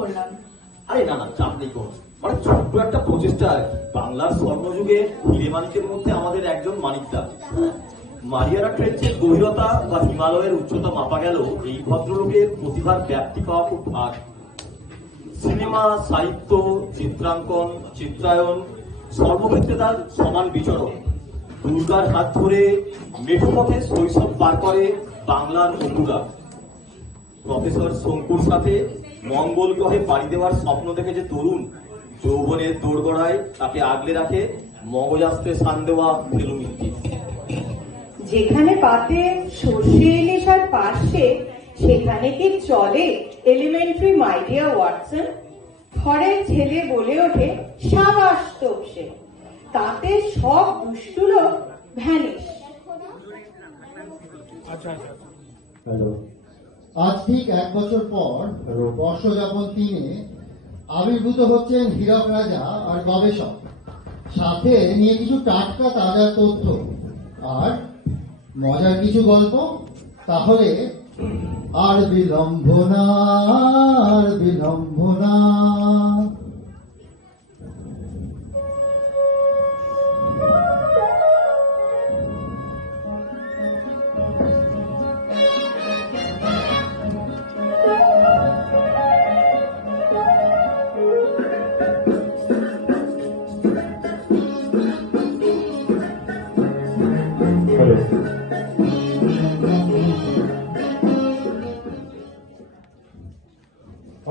করলাম। আরে না না, চাপ নেই কোন, মানে ছোট্ট একটা প্রচেষ্টা আর কি। বাংলার স্বর্ণযুগে হিরে মানিকের মধ্যে আমাদের একজন মানিকদা। মারিয়ানা ট্রেঞ্চের গভীরতা বা হিমালয়ের উচ্চতা মাপা গেল এই ভদ্রলোকের প্রতিভার ব্যাপ্তি পাওয়া খুব ভাগ। সিনেমা, সাহিত্য, চিত্রাঙ্কন, চিত্রায়ন সর্বক্ষেত্রে তার সমান বিচরণ। দুর্গার হাত ধরে মেঠোপথে শৈশব পার করে বাংলার বন্ধুরা। প্রফেসর শঙ্কুর সাথে মঙ্গল গ্রহে পাড়ি দেওয়ার স্বপ্ন দেখে যে তরুণ যৌবনের দোরগড়ায় তাকে আগলে রাখে মগজাস্ত্রে সান দেওয়া ফেলুমিত্তি। যেখানে পাতে সর্ষে ইলিশ আর পার্শ্বে, সেখানে কি চলে এলিমেন্টারি মাই ডিয়ার ওয়াটসন? ঘরের ছেলে বলে ওঠে সাবাস তোপসে, তাতে সব দুষ্টু লোক ভ্যানিশ। হ্যালো। আজ ঠিক 1 বছর পর বর্ষযাপন 3-এ আবির্ভূত হচ্ছেন হীরক রাজা আর গবেষক, সাথে নিয়ে কিছু টাটকা তাজা তথ্য আর মজার কিছু গল্প। তাহলে আর বিলম্ব না, আর বিলম্ব না।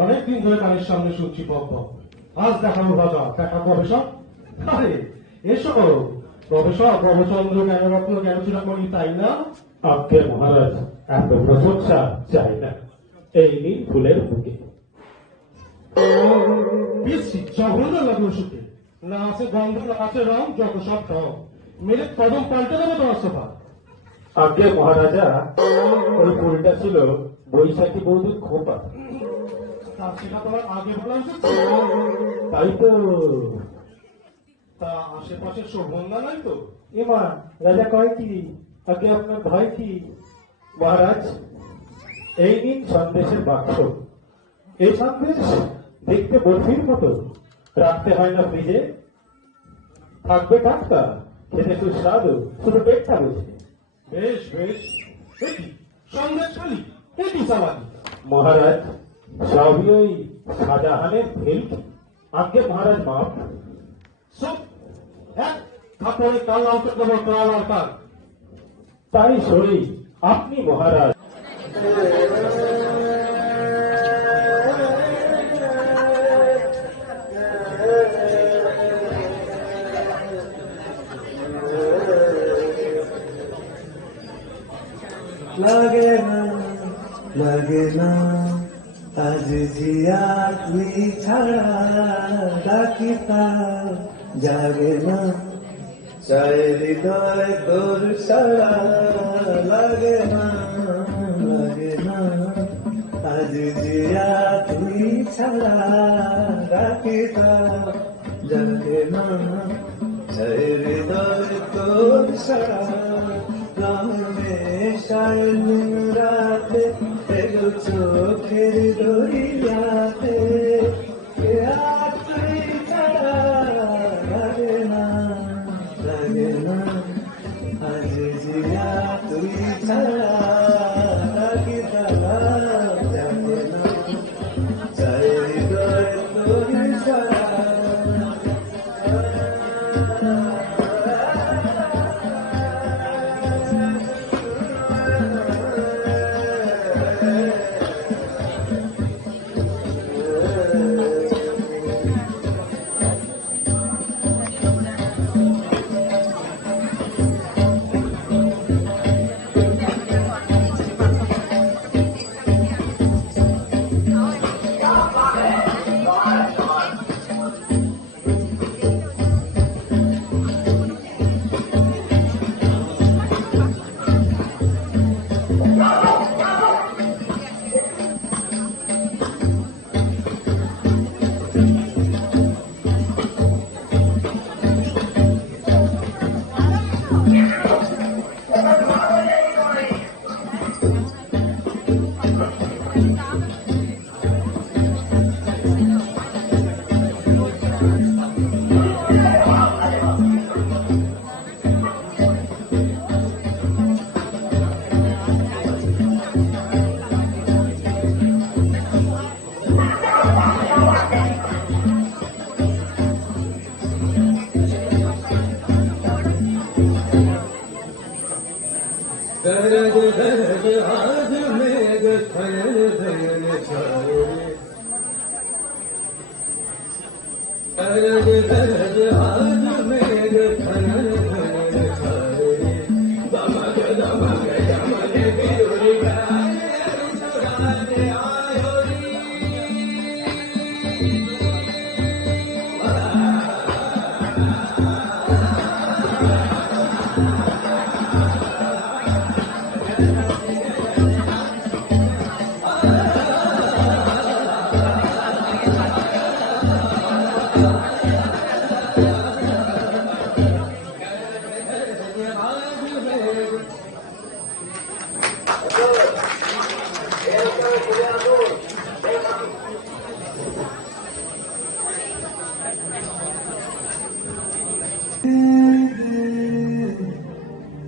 অনেকদিন ধরে কানের সামনে শুনছি পপ, আজ দেখাবো রাজা, দেখা গবেষক। আরে এসো গবেষক রবচন্দ্র জ্ঞানরত্ন জ্ঞানচূড়ামণি, তাই না? আজ্ঞে মহারাজ, এত প্রশংসা চাই না। এই নিন ফুলের বুকে। বেশি জঘন্য লাগলো শুনতে। না আছে গন্ধ, না আছে রং, যত সব ঢং। মেরে কদম পাল্টে দেবো তোমার সোফা। আজ্ঞে মহারাজা, ওই ফুলটা ছিল বৈশাখী বৌদির খোপা। তার সেটা তোমার আগে বলা উচিত। তাই তো। তা আশেপাশে শোভন নাই তো? এমা, রাজা কয় কি? আগে আপনার ভয় কি? মহারাজ, এই নিন সন্দেশের বাক্স। এই সন্দেশ দেখতে বরফির মতো, রাখতে হয় না ফ্রিজে, থাকবে টাটকা, খেতে সুস্বাদু, শুধু পেটটা বুঝে। বেশ বেশ, এটি সন্দেশ খালি, এটি চালাকি। মহারাজ, সবই ওই শাহজাহানের ফেল্ট। আজ্ঞে মহারাজ, মাপ। সব এক থাপড়ে কাল আউট দেবো, কাল আর কাল। তাই সই, আপনি মহারাজ। লাগে না, লাগে না, আজ জিয়া তুই ছাড়া ডাকিতা জাগে না, চায় হৃদয় তোর সারা। লাগে না, লাগে না, আজ জিয়া তুই ছাড়া ডাকিতা জাগে না, চায় হৃদয় তোর সারা। রাতে চোখের দরিয়াতে তুই ছাড়া লাগে না, লাগে না, আজ জিয়া তুই ছাড়া লাগে তারা জানে না, চাই হৃদয় তোর সারা। दर्द दर्द आज मेघ खनन धनन छाए दर्द दर्द आज मेघ खनन धनन छाए दमक दमक दमक बिरुली गाए सुराने आयो री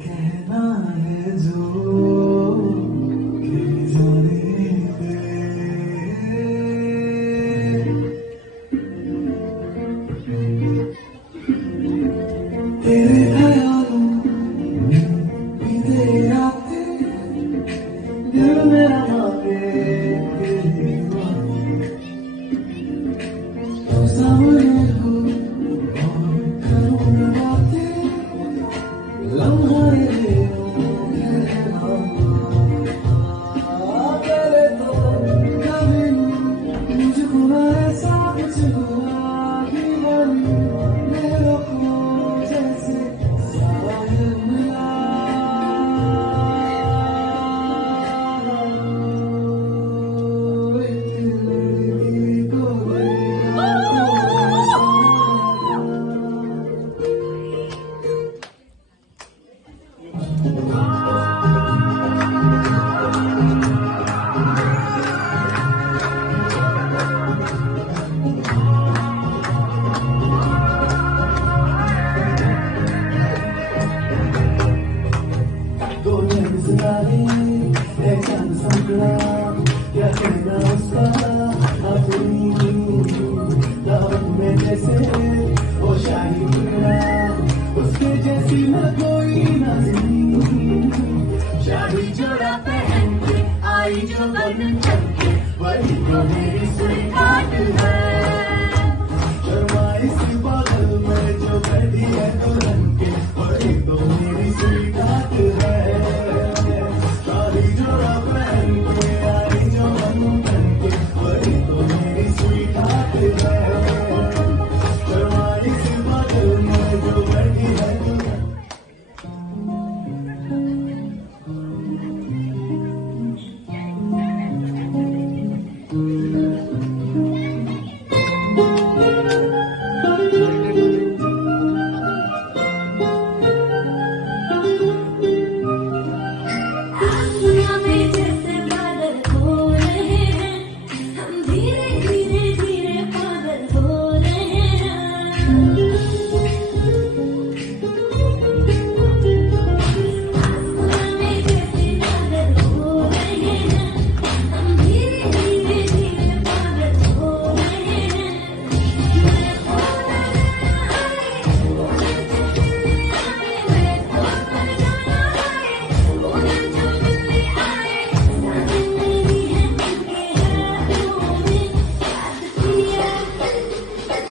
कहना है जो कि जाने दे तेरे ख्यालों में बीते रातें दिल मेरा मांगे तेरी बातें तो सामने को और करूँ बातें लम्हाए करे तो कभी मुझको ऐसा कुछ हुआ कि मेरे को जैसे साहिल मिला उसके जैसी न कोई नहीं शादी जोड़ा पहन के आई जो बन चल के वही तो मेरी